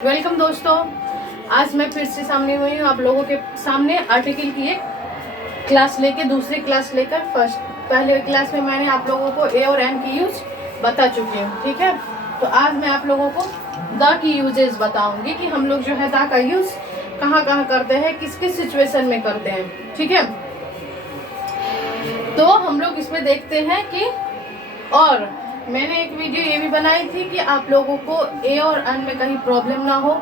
Welcome दोस्तों, आज मैं फिर से सामने हुई हूँ आप लोगों के सामने आर्टिकल की एक क्लास लेके दूसरी क्लास लेकर। पहले क्लास में मैंने आप लोगों को ए और एन की यूज बता चुकी हूँ, ठीक है। तो आज मैं आप लोगों को द की यूजेस बताऊंगी कि हम लोग जो है द का यूज कहाँ कहाँ करते हैं, किस किस सिचुएशन में करते हैं, ठीक है। तो हम लोग इसमें देखते हैं कि, और मैंने एक वीडियो ये भी बनाई थी कि आप लोगों को ए और एन में कहीं प्रॉब्लम ना हो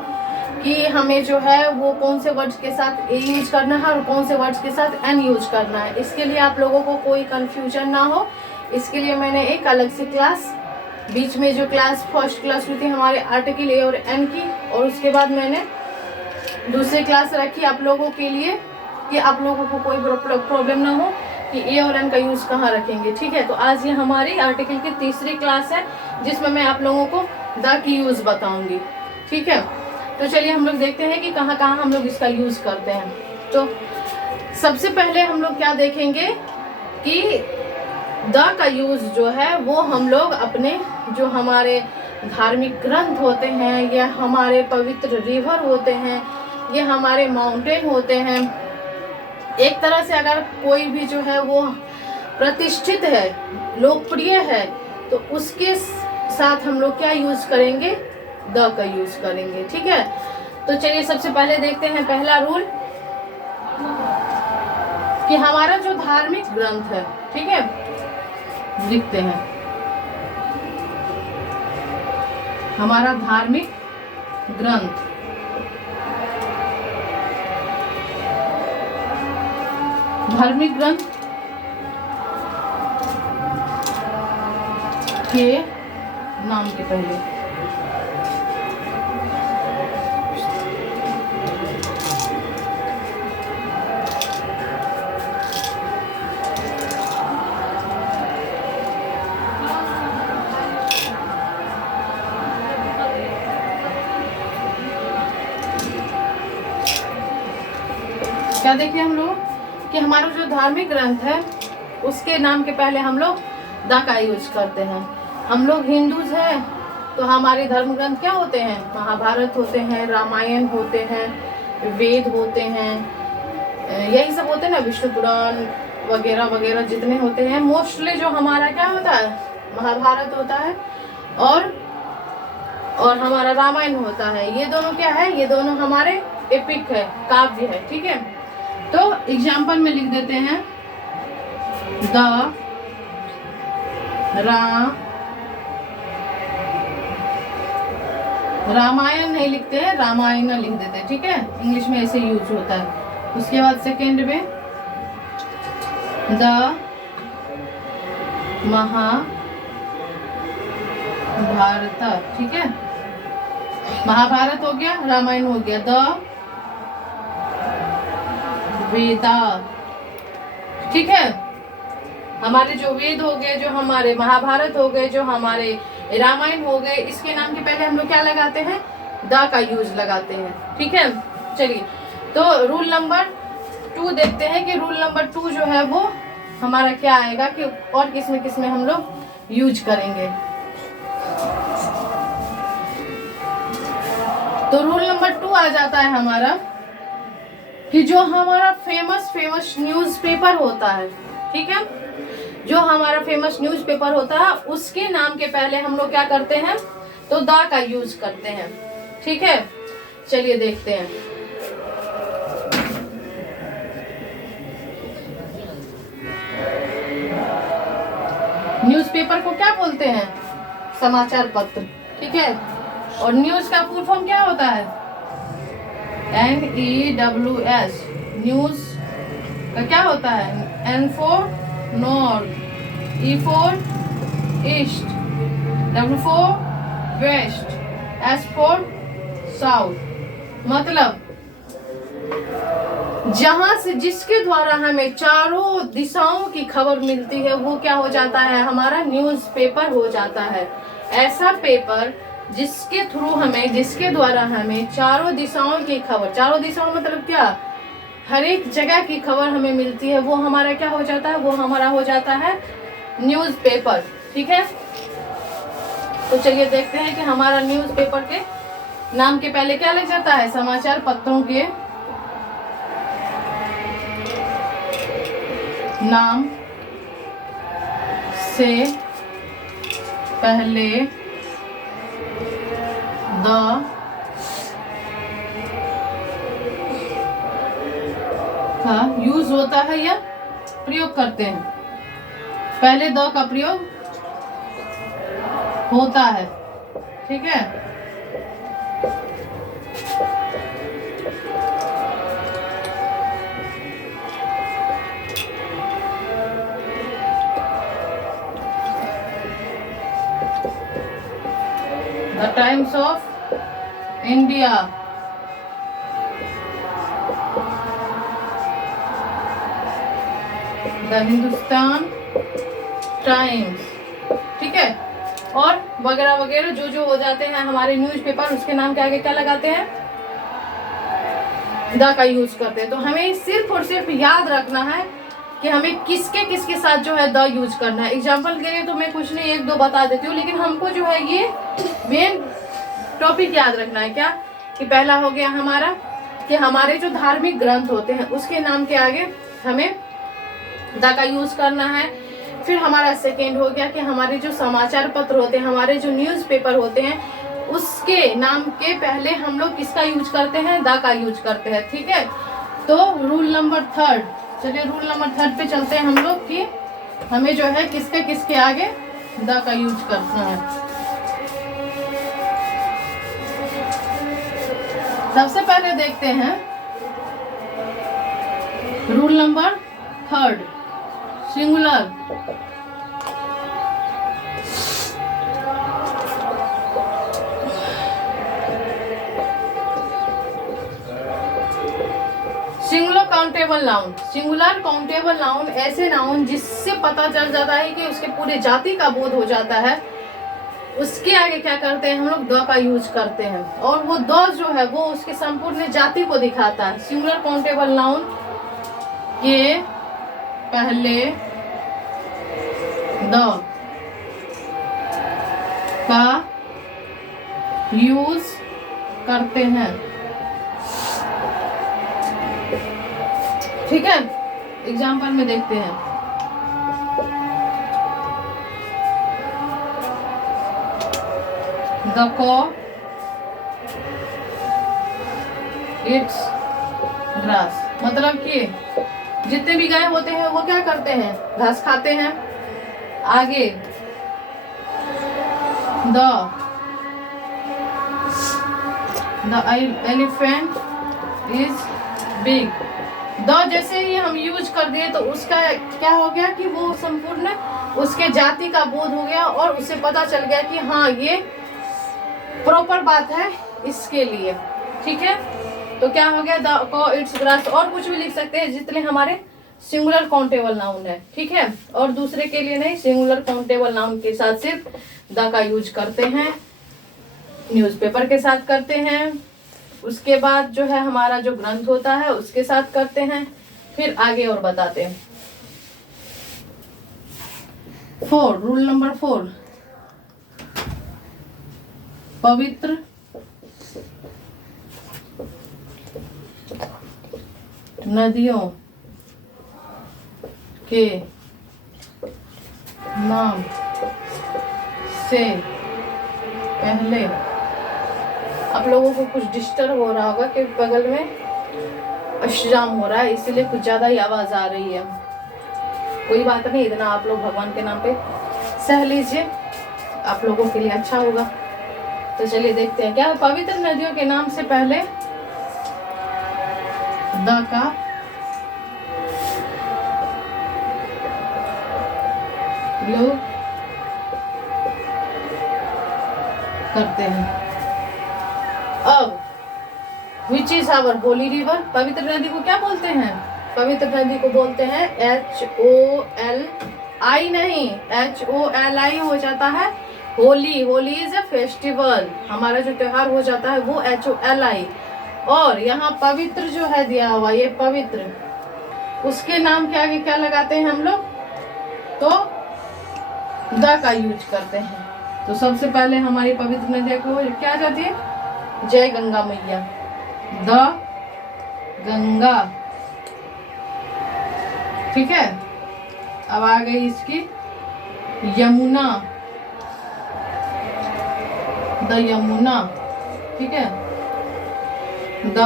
कि हमें जो है वो कौन से वर्ड्स के साथ ए यूज करना है और कौन से वर्ड्स के साथ एन यूज करना है। इसके लिए आप लोगों को कोई कंफ्यूजन ना हो, इसके लिए मैंने एक अलग से क्लास, बीच में जो फर्स्ट क्लास हुई थी हमारे आर्टिकल ए और एन की, और उसके बाद मैंने दूसरी क्लास रखी आप लोगों के लिए कि आप लोगों को कोई प्रॉब्लम ना हो कि ए और एन का यूज कहाँ रखेंगे, ठीक है। तो आज ये हमारी आर्टिकल की तीसरी क्लास है जिसमें मैं आप लोगों को द की यूज बताऊंगी, ठीक है। तो चलिए हम लोग देखते हैं कि कहाँ कहाँ हम लोग इसका यूज करते हैं। तो सबसे पहले हम लोग क्या देखेंगे कि द का यूज जो है वो हम लोग अपने जो हमारे धार्मिक ग्रंथ होते हैं, या हमारे पवित्र रिवर होते हैं, ये हमारे माउंटेन होते हैं, एक तरह से अगर कोई भी जो है वो प्रतिष्ठित है, लोकप्रिय है, तो उसके साथ हम लोग क्या यूज करेंगे, द का यूज करेंगे, ठीक है। तो चलिए सबसे पहले देखते हैं पहला रूल कि हमारा जो धार्मिक ग्रंथ है, ठीक है, लिखते हैं हमारा धार्मिक ग्रंथ, धार्मिक ग्रंथ के नाम के पहले क्या देखें हम लोग कि हमारा जो धार्मिक ग्रंथ है उसके नाम के पहले हम लोग द का यूज करते हैं। हम लोग हिंदूज हैं तो हमारे धर्म ग्रंथ क्या होते हैं, महाभारत होते हैं, रामायण होते हैं, वेद होते हैं, यही सब होते हैं ना, विष्णु पुराण वगैरह वगैरह जितने होते हैं। मोस्टली जो हमारा क्या होता है, महाभारत होता है और हमारा रामायण होता है। ये दोनों क्या है, ये दोनों हमारे एपिक है, काव्य है, ठीक है। तो एग्जाम्पल में लिख देते हैं द रामायण नहीं लिखते हैं, रामायण लिख देते हैं, ठीक है, इंग्लिश में ऐसे यूज होता है। उसके बाद सेकेंड में द महाभारत, ठीक है, महाभारत हो गया, रामायण हो गया, द वेदा, ठीक है। हमारे जो वेद हो गए, जो हमारे महाभारत हो गए, जो हमारे रामायण हो गए, इसके नाम के पहले हम लोग क्या लगाते हैं, द का यूज लगाते हैं, ठीक है। चलिए तो रूल नंबर 2 देखते हैं कि रूल नंबर 2 जो है वो हमारा क्या आएगा कि और किसमें हम लोग यूज करेंगे। तो रूल नंबर 2 आ जाता है हमारा कि जो हमारा फेमस न्यूज़पेपर होता है, ठीक है, जो हमारा फेमस न्यूज़पेपर होता है उसके नाम के पहले हम लोग क्या करते हैं, तो द का यूज करते हैं, ठीक है। चलिए देखते हैं। न्यूज़पेपर को क्या बोलते हैं, समाचार पत्र, ठीक है। और न्यूज का फुल फॉर्म क्या होता है, NEWS, न्यूज का क्या होता है, N for north, E for east, W for west, S for south. मतलब जहां से जिसके द्वारा हमें चारों दिशाओं की खबर मिलती है वो क्या हो जाता है, हमारा न्यूज़पेपर हो जाता है। ऐसा पेपर जिसके थ्रू हमें, जिसके द्वारा हमें चारों दिशाओं की खबर, चारों दिशाओं मतलब क्या, हर एक जगह की खबर हमें मिलती है, वो हमारा क्या हो जाता है, वो हमारा हो जाता है न्यूज़पेपर, ठीक है। तो चलिए देखते हैं कि हमारा न्यूज़पेपर के नाम के पहले क्या लग जाता है? समाचार पत्रों के नाम से पहले द का यूज होता है या प्रयोग करते हैं। पहले द का प्रयोग होता है, ठीक है। The times of India, the Hindustan times, ठीक है। और वगैरह वगैरह जो जो हो जाते हैं हमारे न्यूज़पेपर, उसके नाम के आगे क्या लगाते हैं? द का यूज करते हैं। तो हमें सिर्फ और सिर्फ याद रखना है कि हमें किसके किसके साथ जो है द यूज करना है। एग्जाम्पल के लिए तो मैं कुछ नहीं, एक दो बता देती हूँ, लेकिन हमको जो है ये मेन टॉपिक याद रखना है। क्या कि पहला हो गया हमारा कि हमारे जो धार्मिक ग्रंथ होते हैं उसके नाम के आगे हमें द का यूज करना है। फिर हमारा सेकेंड हो गया कि हमारे जो समाचार पत्र होते हैं, हमारे जो न्यूज़पेपर होते हैं, उसके नाम के पहले हम लोग किसका यूज करते हैं? द का यूज करते हैं, ठीक है। तो रूल नंबर 3, चलिए रूल नंबर 3 पे चलते हैं हम लोग कि हमें जो है किसके किसके आगे द का यूज करना है। सबसे पहले देखते हैं rule number 3, singular. Singular countable noun. Singular countable noun ऐसे नाउन जिससे पता चल जाता है कि उसके पूरे जाति का बोध हो जाता है, उसके आगे क्या करते हैं हम लोग? द का यूज करते हैं। और वो द जो है वो उसके संपूर्ण जाति को दिखाता है। सिंगुलर काउंटेबल नाउन के पहले द का यूज करते हैं, ठीक है। एग्जाम्पल में देखते हैं। The cow eats grass, मतलब कि जितने भी गाय होते हैं वो क्या करते हैं? घास खाते हैं। आगे the elephant is big। The जैसे ही हम यूज कर दिए तो उसका क्या हो गया कि वो संपूर्ण उसके जाति का बोध हो गया और उसे पता चल गया कि हाँ ये प्रॉपर बात है इसके लिए, ठीक है। तो क्या हो गया? द कॉ इट्स ग्रास। और कुछ भी लिख सकते हैं जितने हमारे सिंगुलर काउंटेबल नाउन है, ठीक है। और दूसरे के लिए नहीं, सिंगुलर काउंटेबल नाउन के साथ सिर्फ द का यूज करते हैं, न्यूज़पेपर के साथ करते हैं, उसके बाद जो है हमारा जो ग्रंथ होता है उसके साथ करते हैं, फिर आगे और बताते हैं। 4, रूल नंबर 4, पवित्र नदियों के नाम से पहले। आप लोगों को कुछ डिस्टर्ब हो रहा होगा कि बगल में अष्टजाम हो रहा है, इसीलिए कुछ ज़्यादा ही आवाज़ आ रही है। कोई बात नहीं, इतना आप लोग भगवान के नाम पे सह लीजिए, आप लोगों के लिए अच्छा होगा। तो चलिए देखते हैं क्या पवित्र नदियों के नाम से पहले द का लोग करते हैं। अब which is our holy river. पवित्र नदी को क्या बोलते हैं? पवित्र नदी को बोलते हैं HOLI, नहीं HOLI हो जाता है Holi. Holi is a festival, हमारा जो त्योहार हो जाता है वो HOLI। और यहाँ पवित्र जो है दिया हुआ, ये पवित्र, उसके नाम के आगे क्या लगाते हैं हम लोग? तो द का यूज करते हैं। तो सबसे पहले हमारी पवित्र नदियाँ को क्या जाती है? जय गंगा मैया, द गंगा। ठीक है, अब आ गई इसकी यमुना, द यमुना। ठीक है, द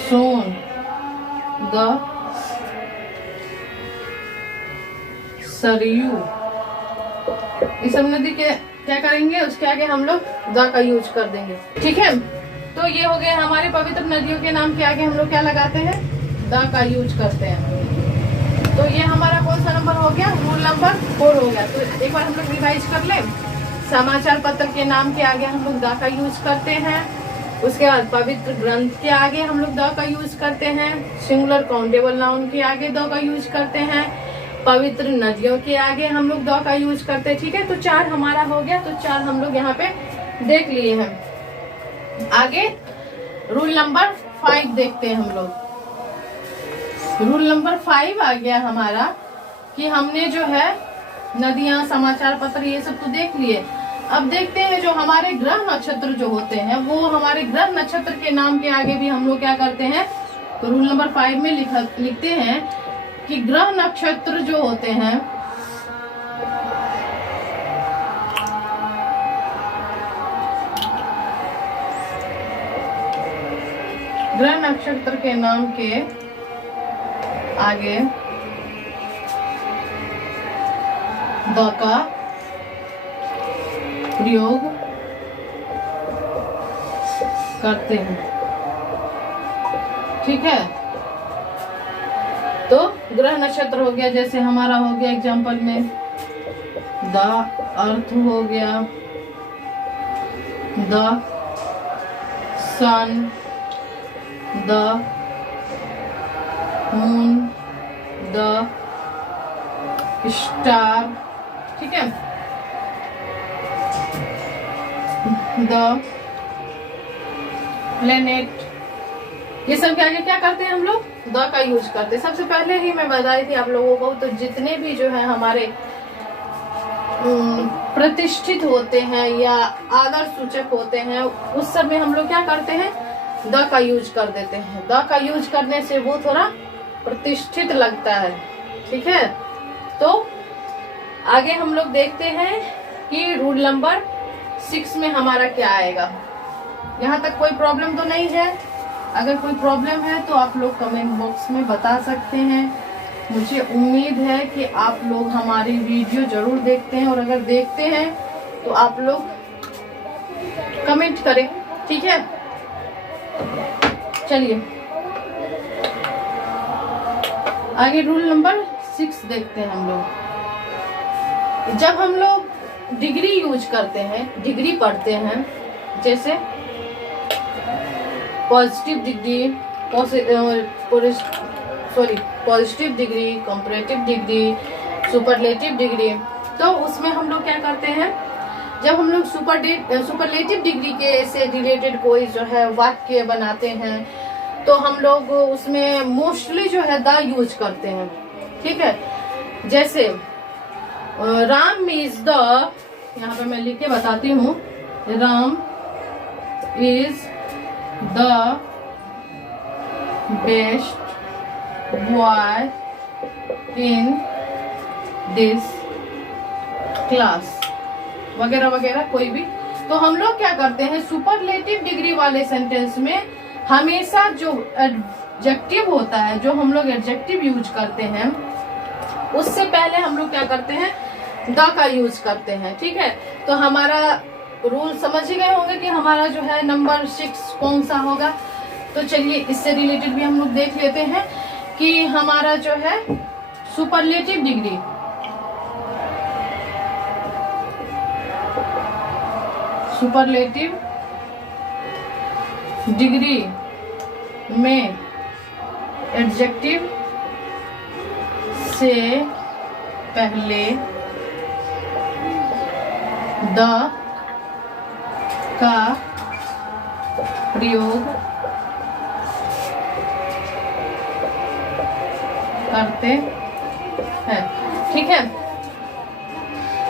सोन, द सरयू। इस सब नदी के क्या करेंगे, उसके आगे हम लोग द का यूज कर देंगे। ठीक है, तो ये हो गए हमारे पवित्र नदियों के नाम के आगे हम लोग क्या लगाते हैं, द का यूज करते हैं। तो ये हमारा कौन सा नंबर हो गया, रूल नंबर 4 हो गया। तो एक बार हम लोग रिवाइज कर ले। समाचार पत्र के नाम के आगे हम लोग द का यूज करते हैं। उसके बाद पवित्र ग्रंथ के आगे हम लोग द का यूज करते हैं। सिंगुलर काउंटेबल नाउन के आगे द का यूज करते हैं। पवित्र नदियों के आगे हम लोग द का यूज करते हैं। ठीक है, तो 4 हमारा हो गया। तो 4 हम लोग यहाँ पे देख लिए हैं। आगे रूल नंबर 5 देखते हैं हम लोग। रूल नंबर 5 आ गया हमारा कि हमने जो है नदियां, समाचार पत्र ये सब तो देख लिए। अब देखते हैं जो हमारे ग्रह नक्षत्र जो होते हैं, वो हमारे ग्रह नक्षत्र के नाम के आगे भी हम लोग क्या करते हैं। तो रूल नंबर 5 में लिखते हैं कि ग्रह नक्षत्र जो होते हैं ग्रह नक्षत्र के नाम के आगे द का प्रयोग करते हैं। ठीक है, तो ग्रह नक्षत्र हो गया, जैसे हमारा हो गया एग्जाम्पल में द अर्थ हो गया, the sun, the moon, the star. ठीक है, द प्लेनेट। ये सब के आगे क्या करते हैं हम लोग, द का यूज करते हैं। सबसे पहले ही मैं बताई थी आप लोगों को, तो जितने भी जो है हमारे प्रतिष्ठित होते हैं या आदर सूचक होते हैं, उस सब में हम लोग क्या करते हैं, द का यूज कर देते हैं। द का यूज करने से वो थोड़ा प्रतिष्ठित लगता है। ठीक है, तो आगे हम लोग देखते हैं कि रूल नंबर 6 में हमारा क्या आएगा। यहाँ तक कोई प्रॉब्लम तो नहीं है? अगर कोई प्रॉब्लम है तो आप लोग कमेंट बॉक्स में बता सकते हैं। मुझे उम्मीद है कि आप लोग हमारी वीडियो जरूर देखते हैं, और अगर देखते हैं तो आप लोग कमेंट करें। ठीक है, चलिए आगे रूल नंबर 6 देखते हैं हम लोग। जब हम लोग डिग्री यूज करते हैं, डिग्री पढ़ते हैं, जैसे positive degree, positive degree, comparative degree, superlative degree, तो उसमें हम लोग क्या करते हैं, जब हम लोग सुपरलेटिव डिग्री के से रिलेटेड कोई जो है वाक्य बनाते हैं, तो हम लोग उसमें मोस्टली जो है द यूज करते हैं। ठीक है, जैसे राम इज द, यहाँ पे मैं लिख के बताती हूँ, Ram is the best boy in this class, वगैरह वगैरह कोई भी। तो हम लोग क्या करते हैं, सुपरलेटिव डिग्री वाले सेंटेंस में हमेशा जो एडजेक्टिव होता है, जो हम लोग एडजेक्टिव यूज करते हैं, उससे पहले हम लोग क्या करते हैं, द का यूज करते हैं। ठीक है, तो हमारा रूल समझ ही गए होंगे कि हमारा जो है नंबर 6 कौन सा होगा। तो चलिए इससे रिलेटेड भी हम लोग देख लेते हैं कि हमारा जो है सुपरलेटिव डिग्री, सुपरलेटिव डिग्री में एडजेक्टिव से पहले द का प्रयोग करते हैं। ठीक है,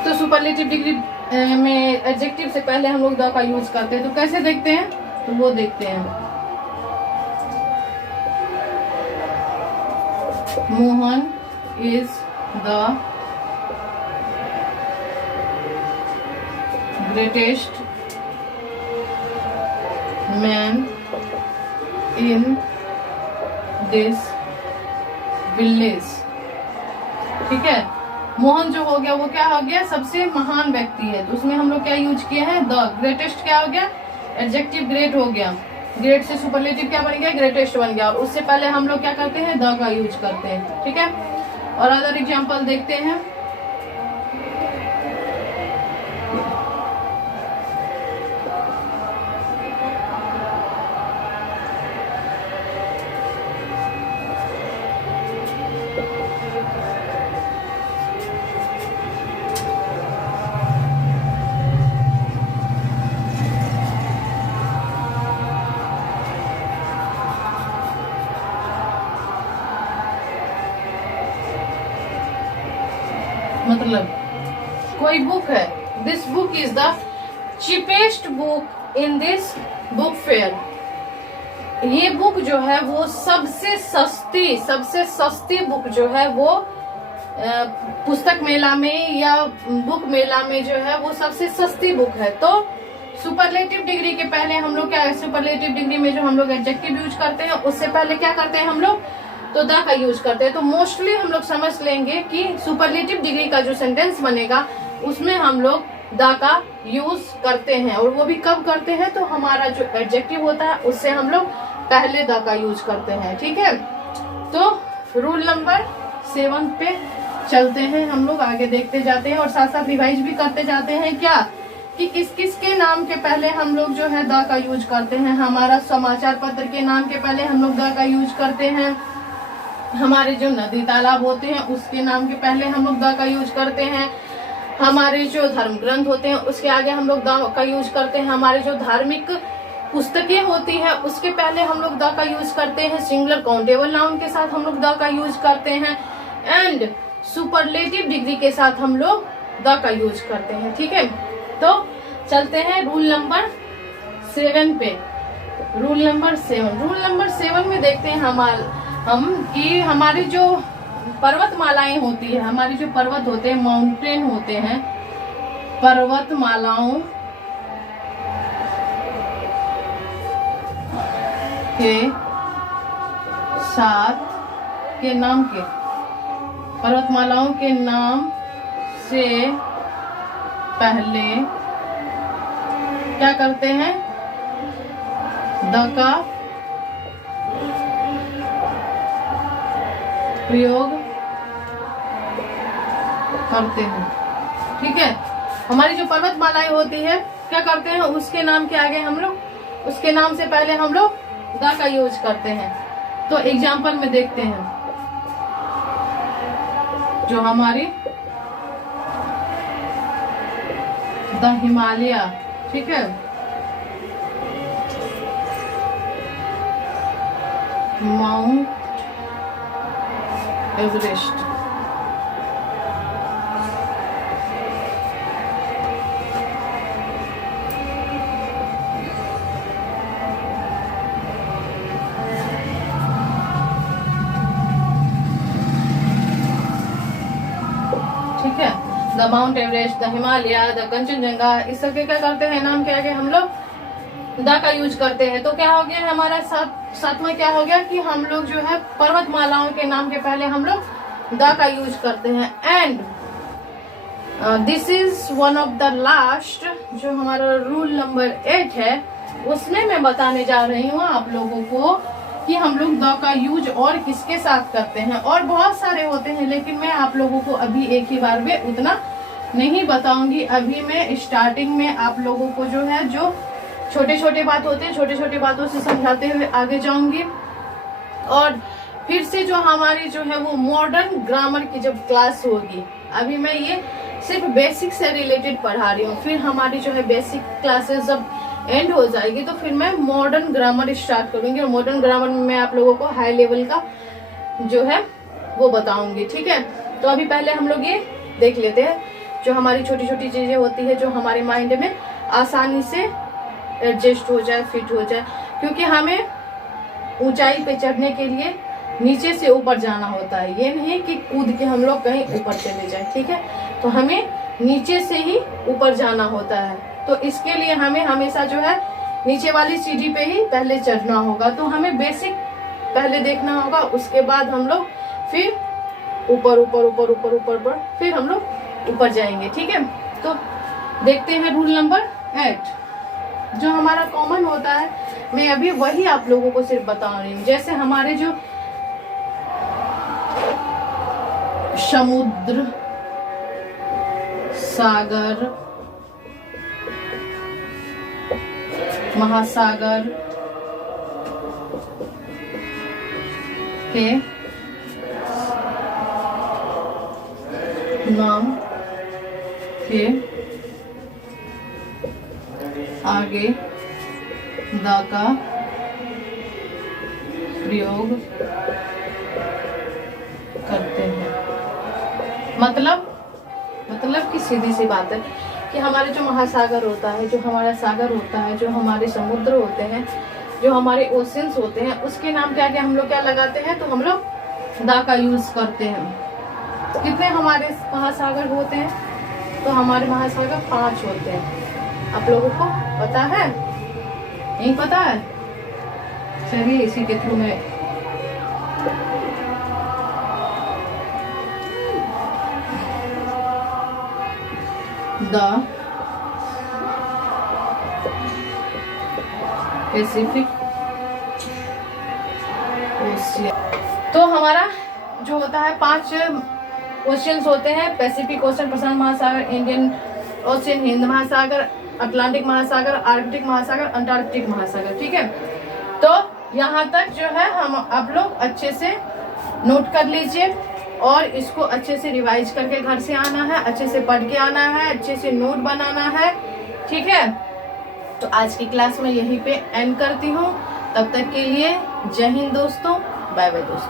तो सुपरलेटिव डिग्री में एडजेक्टिव से पहले हम लोग द का यूज करते हैं। तो कैसे देखते हैं, तो वो देखते हैं। Mohan is the greatest man in this village. ठीक है, मोहन जो हो गया वो क्या हो गया, सबसे महान व्यक्ति है। तो उसमें हम लोग क्या यूज किए हैं, द। ग्रेटेस्ट क्या हो गया, एडजेक्टिव ग्रेट हो गया। ग्रेट से सुपरलेटिव क्या बन गया, ग्रेटेस्ट बन गया। और उससे पहले हम लोग क्या करते हैं, द का यूज करते हैं। ठीक है, और अदर एग्जाम्पल देखते हैं। मतलब कोई बुक है, this book is the cheapest book in this book fair. ये बुक जो है वो सबसे सस्ती बुक जो है वो पुस्तक मेला में या बुक मेला में जो है वो सबसे सस्ती बुक है। तो सुपरलेटिव डिग्री के पहले हम लोग क्या है, सुपरलेटिव डिग्री में जो हम लोग एडजेक्टिव यूज करते हैं उससे पहले क्या करते हैं हम लोग, तो द का यूज करते हैं। तो मोस्टली हम लोग समझ लेंगे कि सुपरलेटिव डिग्री का जो सेंटेंस बनेगा उसमें हम लोग द का यूज करते हैं। और वो भी कब करते हैं, तो हमारा जो एडजेक्टिव होता है उससे हम लोग पहले द का यूज करते हैं। ठीक है, तो रूल नंबर 7 पे चलते हैं, हम लोग आगे देखते जाते हैं और साथ साथ रिवाइज भी करते जाते हैं। क्या कि किस किस के नाम के पहले हम लोग जो है द का यूज करते हैं। हमारा समाचार पत्र के नाम के पहले हम लोग द का यूज करते हैं। हमारे जो नदी तालाब होते हैं उसके नाम के पहले हम लोग द का यूज करते हैं। हमारे जो धर्म ग्रंथ होते हैं उसके आगे हम लोग द का यूज करते हैं। हमारे जो धार्मिक पुस्तकें होती है उसके पहले हम लोग द का यूज करते हैं। सिंगुलर काउंटेबल नाउन के साथ हम लोग द का यूज करते हैं। एंड सुपरलेटिव डिग्री के साथ हम लोग द का यूज करते हैं। ठीक है, तो चलते हैं रूल नंबर 7 पे। रूल नंबर 7 में देखते हैं हम कि हमारी जो पर्वतमालाएं होती है, हमारी जो पर्वत होते हैं, माउंटेन होते हैं, पर्वतमालाओं के साथ के नाम के, पर्वतमालाओं के नाम से पहले क्या करते हैं, द का प्रयोग करते हैं। ठीक है, हमारी जो पर्वतमालाएं होती है क्या करते हैं, उसके नाम के आगे हम लोग, उसके नाम से पहले हम लोग द का यूज करते हैं। तो एग्जाम्पल में देखते हैं, जो हमारी द हिमालय, ठीक है, माउंट एवरेस्ट, ठीक है, the mount Everest, the Himalaya, the Kanchenjunga, इस सब के क्या करते हैं, नाम के आगे हम लोग द का यूज करते हैं। तो क्या हो गया हमारा सातवां क्या हो गया कि हम लोग जो है पर्वतमालाओं के नाम के पहले हम लोग द का यूज करते हैं। And this is one of the last, जो हमारा रूल नंबर 8 है, उसमें मैं बताने जा रही हूँ आप लोगों को कि हम लोग द का यूज और किसके साथ करते हैं। और बहुत सारे होते हैं, लेकिन मैं आप लोगों को अभी एक ही बार में उतना नहीं बताऊंगी। अभी मैं स्टार्टिंग में आप लोगों को जो है, जो छोटे छोटे बात होते हैं, छोटे छोटे बातों से समझाते हुए आगे जाऊंगी। और फिर से जो हमारी जो है वो मॉडर्न ग्रामर की जब क्लास होगी, अभी मैं ये सिर्फ बेसिक से रिलेटेड पढ़ा रही हूँ, फिर हमारी जो है बेसिक क्लासेस जब एंड हो जाएगी तो फिर मैं मॉडर्न ग्रामर स्टार्ट करूंगी। और मॉडर्न ग्रामर में मैं आप लोगों को हाई लेवल का जो है वो बताऊंगी। ठीक है, तो अभी पहले हम लोग ये देख लेते हैं जो हमारी छोटी छोटी चीज़ें होती है जो हमारे माइंड में आसानी से एडजस्ट हो जाए, फिट हो जाए। क्योंकि हमें ऊंचाई पे चढ़ने के लिए नीचे से ऊपर जाना होता है, ये नहीं कि कूद के हम लोग कहीं ऊपर चले जाए, ठीक है। तो हमें नीचे से ही ऊपर जाना होता है। तो इसके लिए हमें हमेशा जो है नीचे वाली सीढ़ी पे ही पहले चढ़ना होगा। तो हमें बेसिक पहले देखना होगा, उसके बाद हम लोग फिर ऊपर ऊपर ऊपर ऊपर ऊपर ऊपर फिर हम लोग ऊपर जाएंगे, ठीक है। तो देखते हैं रूल नंबर 8 जो हमारा कॉमन होता है। मैं अभी वही आप लोगों को सिर्फ बता रही हूँ। जैसे हमारे जो समुद्र, सागर, महासागर के नाम के आगे द का प्रयोग करते हैं। मतलब कि सीधी सी बात है कि हमारे जो महासागर होता है, जो हमारा सागर होता है, जो हमारे समुद्र होते हैं, जो हमारे ओशंस होते हैं, उसके नाम क्या क्या हम लोग क्या लगाते हैं, तो हम लोग दा का यूज करते हैं। कितने हमारे महासागर होते हैं, तो हमारे महासागर 5 होते हैं। आप लोगों को पता है? नहीं पता है? चलिए इसी के थ्रू में द पैसिफिक ओशियन। तो हमारा जो होता है 5 ओशियंस होते हैं, पैसिफिक ओशन, प्रशांत महासागर, इंडियन ओशियन, हिंद महासागर, अटलांटिक महासागर, आर्कटिक महासागर, अंटार्कटिक महासागर, ठीक है। तो यहाँ तक जो है हम आप लोग अच्छे से नोट कर लीजिए और इसको अच्छे से रिवाइज करके घर से आना है, अच्छे से पढ़ के आना है, अच्छे से नोट बनाना है, ठीक है। तो आज की क्लास में यहीं पे एंड करती हूँ। तब तक के लिए जय हिंद दोस्तों, बाय बाय दोस्तों।